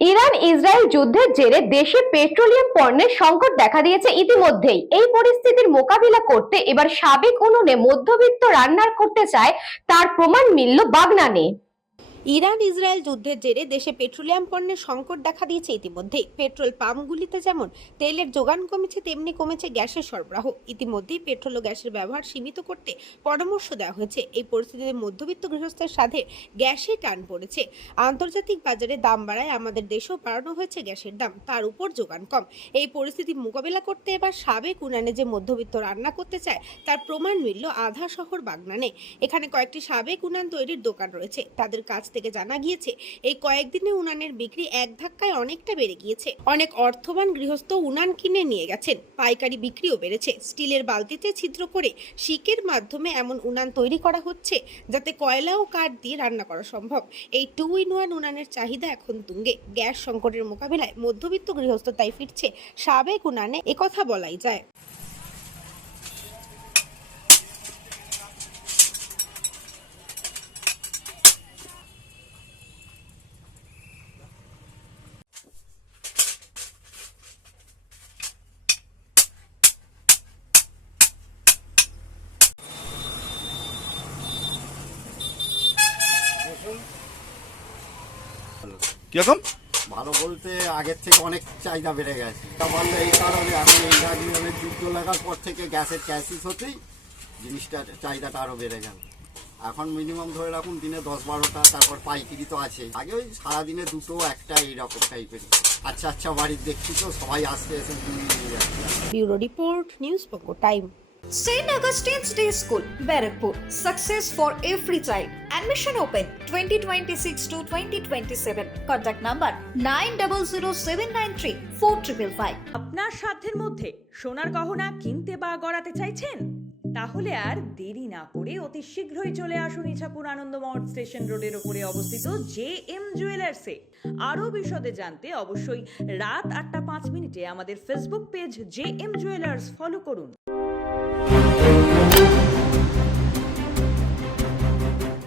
Iran Israel যুদ্ধের জেরে দেশে পেট্রোলিয়াম পণ্যের সংকট দেখা দিয়েছে ইতিমধ্যেই। এই পরিস্থিতির মোকাবিলা করতে এবার সাবেক উনুনে মধ্যবিত্ত রান্নার করতে চায়, তার প্রমাণ মিলল বাগনানে। ইরান ইসরায়েল যুদ্ধের জেরে দেশে পেট্রোলিয়াম পণ্যের সংকট দেখা দিয়েছে ইতিমধ্যেই। পেট্রোল পাম্পগুলিতে যেমন তেলের যোগান কমেছে, তেমনি কমেছে গ্যাসের সরবরাহ। ইতিমধ্যেই পেট্রোল ও গ্যাসের ব্যবহার সীমিত করতে পরামর্শ দেওয়া হয়েছে। এই পরিস্থিতিতে মধ্যবিত্ত গৃহস্থের সাথে গ্যাসে টান পড়েছে। আন্তর্জাতিক বাজারে দাম বাড়ায় আমাদের দেশেও বাড়ানো হয়েছে গ্যাসের দাম, তার উপর যোগান কম। এই পরিস্থিতি মোকাবেলা করতে এবার সাবেক উনানে যে মধ্যবিত্ত রান্না করতে চায় তার প্রমাণ মিলল আধা শহর বাগনানে। এখানে কয়েকটি সাবেক উনান তৈরির দোকান রয়েছে। তাদের কাছ থেকে জানা গিয়েছে এই কয়েকদিনে উনানের বিক্রি এক ধাক্কায় অনেকটা বেড়ে গিয়েছে। অনেক অর্থবান গৃহস্থ উনান কিনে নিয়ে গেছেন, পাইকারি বিক্রিও বেড়েছে। স্টিলের বালতিতে ছিদ্র করে শিকের মাধ্যমে এমন উনান তৈরি করা হচ্ছে যাতে কয়লা ও কাঠ দিয়ে রান্না করা সম্ভব। এই 2-in-1 উনানের চাহিদা এখন তুঙ্গে। গ্যাস সংকটের মোকাবিলায় মধ্যবিত্ত গৃহস্থ তাই ফিরছে সাবেক উনানে, একথা বলাই যায়। কিরকম? ভালো বলতে আগের থেকে অনেক চাহিদা বেড়ে গেছে। তা বললে এই কারণে এখন ইন্ডিয়ানের যুদ্ধ লাগার পর থেকে গ্যাসের ক্রাইসিস হতেই জিনিসটার চাহিদাটা আরও বেড়ে গেল। এখন মিনিমাম ধরে রাখুন দিনে 10-12টা, তারপর পাইকারি তো আছে। আগে ওই সারাদিনে 2-1টা এইরকম টাইপের। আচ্ছা বাড়ির দেখছি তো সবাই আসতে এসে নিয়ে যাচ্ছে। Bureau report, news Poco time. St. Augustine's Day School, Barakpur. Success for every child. Admission open 2026 to 2027. Contact number 9007934555. আপনার সাধ্যের মধ্যে সোনার গহনা কিনতে বা গড়াতে চাইছেন? তাহলে আর দেরি না করে অতি শীঘ্রই চলে আসুন ইছাপুর আনন্দমঠ স্টেশন রোডের উপরে অবস্থিত JM জুয়েলার্সে। আরও বিশদে জানতে অবশ্যই রাত 8টা 5 মিনিটে আমাদের Facebook page JM jewellers follow করুন।